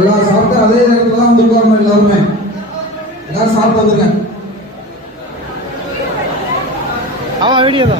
எல்லாம் சாப்பிட்டு அதே நேரத்தில் தான் வந்துருக்காங்க. எல்லாருமே எல்லாரும் சாப்பிட்டு வந்துருங்க. வீடியோ தான்.